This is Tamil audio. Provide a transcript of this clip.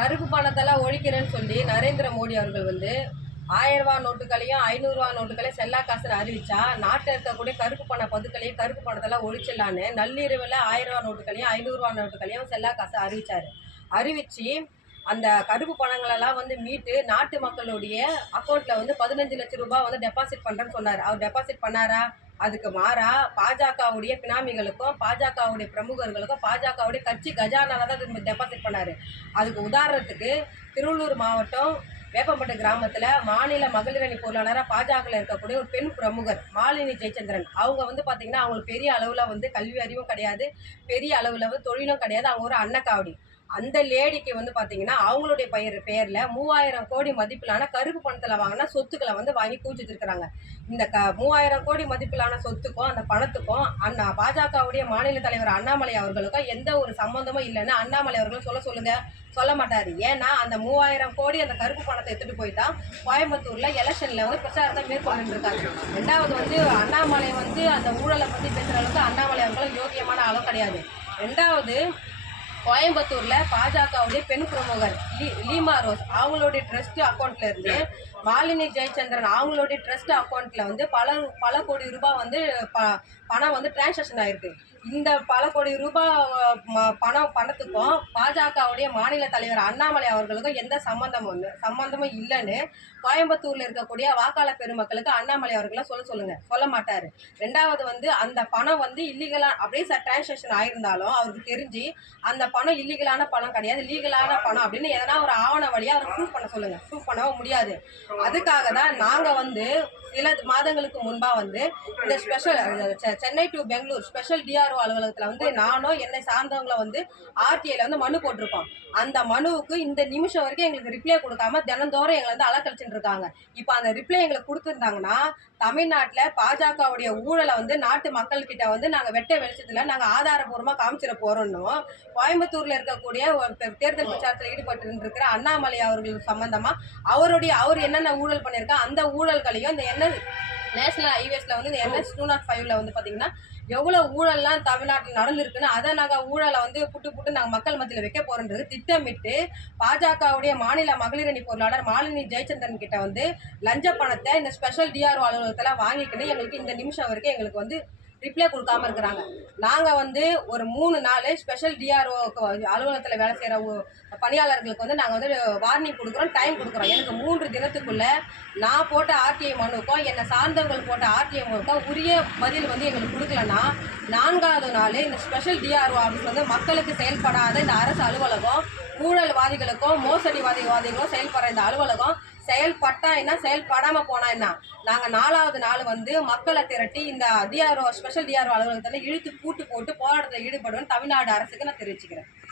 கருப்பு பணத்தெல்லாம் ஒழிக்கிறேன்னு சொல்லி நரேந்திர மோடி அவர்கள் வந்து ஆயிரம் ரூபா நோட்டுகளையும் ஐநூறுரூவா நோட்டுகளையும் செல்லா காசுன்னு அறிவிச்சா நாட்டில் இருக்கக்கூடிய கருப்பு பண பதுக்களையும் கருப்பு பணத்தெல்லாம் ஒழிச்சிடலான்னு நள்ளிரவில் ஆயிரம் ரூபா நோட்டுகளையும் ஐநூறுரூவா நோட்டுகளையும் செல்லா காசு அறிவிச்சார். அறிவித்து அந்த கருப்பு பணங்களெல்லாம் வந்து மீட்டு நாட்டு மக்களுடைய அக்கௌண்ட்டில் வந்து பதினஞ்சு லட்சம் ரூபாய் வந்து டெபாசிட் பண்ணுறேன்னு சொன்னார். அவர் டெபாசிட் பண்ணாரா? அதுக்கு மாறா பாஜகவுடைய பினாமிகளுக்கும் பாஜகவுடைய பிரமுகர்களுக்கும் பாஜகவுடைய கட்சி கஜானால தான் டெபாசிட் பண்ணார். அதுக்கு உதாரணத்துக்கு திருவள்ளூர் மாவட்டம் வேப்பம்பட்டு கிராமத்தில் மாநில மகளிர் அணி பொருளாளராக பாஜகவில் இருக்கக்கூடிய ஒரு பெண் பிரமுகர் மாலினி ஜெயச்சந்திரன். அவங்க வந்து பார்த்திங்கன்னா அவங்களுக்கு பெரிய அளவில் வந்து கல்வி அறிவும் கிடையாது பெரிய அளவில் வந்து தொழிலும் கிடையாது. அவங்க ஒரு அன்னக்காவடி. அந்த லேடிக்கு வந்து பார்த்தீங்கன்னா அவங்களுடைய பெயர் பெயரில் மூவாயிரம் கோடி மதிப்பிலான கருப்பு பணத்தில் வாங்கின சொத்துக்களை வந்து வாங்கி கூச்சி இந்த க மூவாயிரம் கோடி மதிப்பிலான சொத்துக்கும் அந்த பணத்துக்கும் அண்ணா பாஜகவுடைய மாநில தலைவர் அண்ணாமலை அவர்களுக்கும் எந்த ஒரு சம்மந்தமும் இல்லைன்னு அண்ணாமலை அவர்களும் சொல்ல சொல்லுங்க சொல்ல மாட்டார். ஏன்னா அந்த மூவாயிரம் கோடி அந்த கருப்பு பணத்தை எடுத்துகிட்டு போய் தான் கோயம்புத்தூரில் எலெக்ஷனில் வந்து பிரச்சாரத்தை மேற்கொண்டுருக்காங்க ரெண்டாவது வந்து அண்ணாமலை வந்து அந்த ஊழலை பற்றி பேசுகிற அளவுக்கு அண்ணாமலை அவர்களும் யோகியமான அளவு கிடையாது. ரெண்டாவது கோயம்புத்தூரில் பாஜகவுடைய பெண் பிரமுகர் லீ லீமா ரோஸ் அவங்களுடைய ட்ரஸ்ட் அக்கௌண்ட்ல இருந்து மாலினி ஜெயச்சந்திரன் அவங்களுடைய ட்ரஸ்ட் அக்கௌண்ட்ல வந்து பல பல கோடி ரூபாய் வந்து ப பணம் வந்து டிரான்சாக்ஷன் ஆயிருக்கு. இந்த பல கோடி ரூபாய் பணம் பணத்துக்கும் பாஜகவுடைய மாநில தலைவர் அண்ணாமலை அவர்களுக்கும் எந்த சம்மந்தமும் இல்லை சம்பந்தமும் இல்லைன்னு கோயம்புத்தூர்ல இருக்கக்கூடிய வாக்காளர் பெருமக்களுக்கு அண்ணாமலை அவர்களை சொல்ல சொல்லுங்க. சொல்ல மாட்டாரு. ரெண்டாவது வந்து அந்த பணம் வந்து இல்லீகலா அப்படியே டிரான்சாக்ஷன் ஆயிருந்தாலும் அவருக்கு தெரிஞ்சு அந்த பணம் இல்லீகலான பணம் கிடையாது. லீகலான பணம் அப்படின்னு எதனா ஒரு ஆவண வழியா அவரை ப்ரூவ் பண்ண சொல்லுங்க. ப்ரூவ் பண்ணவும் முடியாது. அதுக்காக தான் நாங்க வந்து சில மாதங்களுக்கு முன்பா வந்து இந்த special Chennai to Bangalore special DRO அலுவலகத்தில் வந்து நானும் என்னை சார்ந்தவங்கள வந்து ஆர்டிஐல வந்து மனு போட்டிருக்கோம். அந்த மனுவுக்கு இந்த நிமிஷம் வரைக்கும் எங்களுக்கு ரிப்ளை கொடுக்காம தினந்தோறும் எங்களை வந்து அலக்கழிச்சுட்டு இருக்காங்க இப்போ அந்த ரிப்ளை எங்களுக்கு கொடுத்துருந்தாங்கன்னா தமிழ்நாட்டில் பாஜகவுடைய ஊழலை வந்து நாட்டு மக்கள்கிட்ட வந்து நாங்கள் வெட்ட வெளிச்சத்தில் நாங்கள் ஆதாரபூர்வமாக காமிச்சிட போகிறோன்னும் கோயம்புத்தூரில் இருக்கக்கூடிய ஒரு பெ- தேர்தல் பிரச்சாரத்தில் ஈடுபட்டு இருக்கிற அண்ணாமலை அவர்கள் சம்பந்தமாக அவருடைய அவர் என்னென்ன ஊழல் பண்ணியிருக்கா அந்த ஊழல்களையும் இந்த என்எஸ் நேஷனல் ஹைவேஸில் வந்து இந்த என்எஸ் டூ நாட் ஃபைவ்ல வந்து பார்த்தீங்கன்னா எவ்வளோ ஊழல்லாம் தமிழ்நாட்டில் நடந்திருக்குன்னு அதை நாங்கள் ஊழலை வந்து புட்டு புட்டு நாங்கள் மக்கள் மத்தியில் வைக்க போகிறோன்றது திட்டமிட்டு பாஜகவுடைய மாநில மகளிர் அணி பொருளாளர் மாலினி ஜெயச்சந்திரன் கிட்ட வந்து லஞ்ச பணத்தை இந்த ஸ்பெஷல் டிஆர்ஓ அலுவலகத்தில் வாங்கிக்கிட்டு எங்களுக்கு இந்த நிமிஷம் வரைக்கும் எங்களுக்கு வந்து ரிப்ளை கொடுக்காம இருக்கிறாங்க. நாங்கள் வந்து ஒரு மூணு நாள் ஸ்பெஷல் டிஆர்ஓ அலுவலகத்தில் வேலை செய்கிற பணியாளர்களுக்கு வந்து நாங்கள் வந்து வார்னிங் கொடுக்குறோம் டைம் கொடுக்குறோம். எனக்கு மூன்று தினத்துக்குள்ளே நான் போட்ட ஆர்டிஐ மனுக்கும் என்னை சார்ந்தவர்கள் போட்ட ஆர்டிஐ மனுக்கும் உரிய பதில் வந்து எங்களுக்கு கொடுக்கலன்னா நான்காவது நாள் இந்த ஸ்பெஷல் டிஆர்ஓ ஆஃபீஸ் வந்து மக்களுக்கு செயல்படாத இந்த அரசு அலுவலகம் ஊழல்வாதிகளுக்கும் மோசடிவாதிவாதிகளும் செயல்படுற இந்த அலுவலகம் செயல்பட்டா என்ன? செயல்படாம போனா என்ன? நாங்க நாலாவது நாள் வந்து மக்களை திரட்டி இந்த டிஆர்ஓ ஸ்பெஷல் டிஆர்ஓ அலுவலகத்துல இழுத்து பூட்டு போட்டு போராட்டத்தில் ஈடுபடுவேன் தமிழ்நாடு அரசுக்கு நான் தெரிவிச்சுக்கிறேன்.